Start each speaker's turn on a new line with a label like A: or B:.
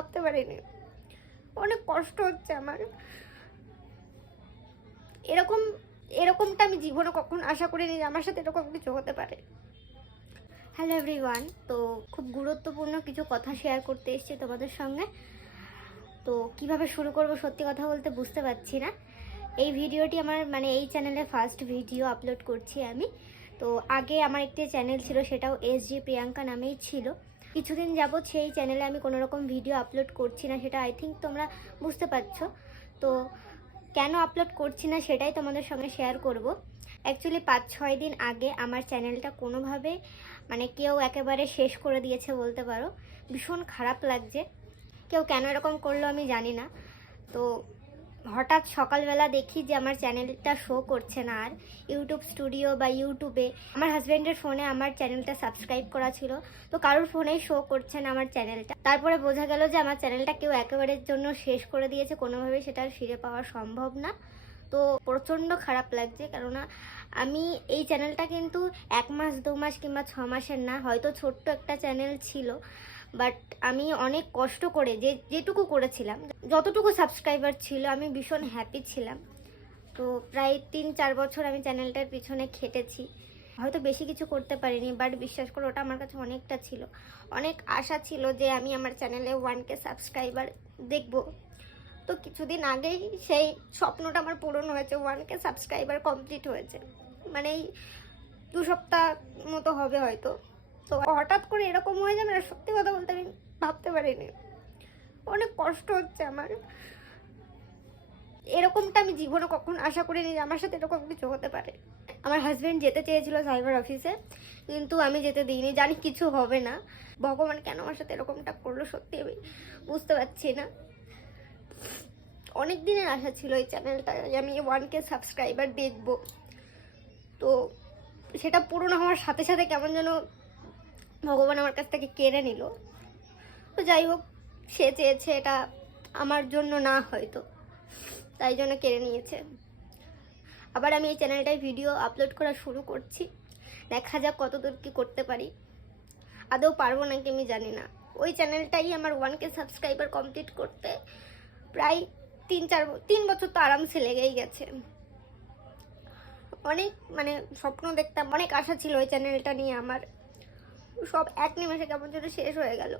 A: ভাবতে পারিনি। অনেক কষ্ট হচ্ছে আমার। এরকম, এরকমটা আমি জীবনে কখনো আশা করিনি যে আমার সাথে এরকম কিছু হতে পারে। হ্যালো এভরিওয়ান তো খুব গুরুত্বপূর্ণ কিছু কথা শেয়ার করতে এসেছি তোমাদের সঙ্গে। তো কীভাবে শুরু করব সত্যি কথা বলতে বুঝতে পারছি না। এই ভিডিওটি আমার মানে এই চ্যানেলে ফার্স্ট ভিডিও আপলোড করছি আমি। তো আগে আমার একটি চ্যানেল ছিল, সেটাও এস জি প্রিয়াঙ্কা নামেই ছিল। কিছুদিন যাবৎ সেই চ্যানেলে আমি কোনো রকম ভিডিও আপলোড করছি না, সেটা আই থিঙ্ক তোমরা বুঝতে পারছ। তো কেন আপলোড করছি না সেটাই তোমাদের সঙ্গে শেয়ার করব। অ্যাকচুয়ালি পাঁচ ছয় দিন আগে আমার চ্যানেলটা কোনোভাবে মানে কেউ একেবারে শেষ করে দিয়েছে বলতে পারো। ভীষণ খারাপ লাগছে। কেউ কেন এরকম করল আমি জানি না। তো হঠাৎ সকালবেলা দেখি যে আমার চ্যানেলটা শো করছে না আর। ইউটিউব স্টুডিও বা ইউটিউবে আমার হাজব্যান্ডের ফোনে আমার চ্যানেলটা সাবস্ক্রাইব করা ছিল। তো কারোর ফোনেই শো করছে না আমার চ্যানেলটা। তারপরে বোঝা গেল যে আমার চ্যানেলটা কেউ একেবারের জন্য শেষ করে দিয়েছে। কোনোভাবে সেটা ফিরে পাওয়া সম্ভব না। তো প্রচণ্ড খারাপ লাগছে। কেননা আমি এই চ্যানেলটা কিন্তু এক মাস, দু মাস কিংবা ছ মাসের না, হয়তো ছোট্ট একটা চ্যানেল ছিল। বাট আমি অনেক কষ্ট করে যে, যেটুকু করেছিলাম, যতটুকু সাবস্ক্রাইবার ছিল, আমি ভীষণ হ্যাপি ছিলাম। তো প্রায় তিন, চার বছর আমি চ্যানেলটার পিছনে খেটেছি। হয়তো বেশি কিছু করতে পারিনি, বাট বিশ্বাস করো, ওটা আমার কাছে অনেকটা ছিল। অনেক আশা ছিল যে আমি আমার চ্যানেলে ওয়ান কে সাবস্ক্রাইবার দেখব। তো কিছুদিন আগেই সেই স্বপ্নটা আমার পূরণ হয়েছে ওয়ান কে সাবস্ক্রাইবার কমপ্লিট হয়েছে। মানে এই দু সপ্তাহ মতো হবে হয়তো। তো হঠাৎ করে এরকম হয়ে যাবে না? সত্যি কথা বলতে আমি ভাবতে পারিনি। অনেক কষ্ট হচ্ছে আমার। এরকমটা আমি জীবনে কখনো আশা করিনি যে আমার সাথে এরকম কিছু হতে পারে। আমার হাজব্যান্ড যেতে চেয়েছিল সাইবার অফিসে কিন্তু আমি যেতে দিইনি। জানি কিছু হবে না। ভগবান কেন আমার সাথে এরকমটা করল সত্যি আমি বুঝতে পারছি না। অনেক দিনের আশা ছিল এই চ্যানেলটা আমি ওয়ান কে সাবস্ক্রাইবার দেখব। তো সেটা পূরণ হওয়ার সাথে সাথে কেমন যেন ভগবান আমার কাছ থেকে কেড়ে নিল। তো যাই হোক, সে চেয়েছে এটা আমার জন্য না হয়তো, তাই জন্য কেড়ে নিয়েছে। আবার আমি এই চ্যানেলটায় ভিডিও আপলোড করা শুরু করছি। দেখা যাক কতদূর কী করতে পারি। আদৌ পারব নাকি আমি জানি না। ওই চ্যানেলটাই আমার ওয়ান কে সাবস্ক্রাইবার কমপ্লিট করতে প্রায় তিন, চার, তিন বছর তো আরামসে লেগেই গেছে। অনেক মানে স্বপ্ন দেখতাম, অনেক আশা ছিল ওই চ্যানেলটা নিয়ে আমার। সব এক নিমেষে কেমন যেন শেষ হয়ে গেল।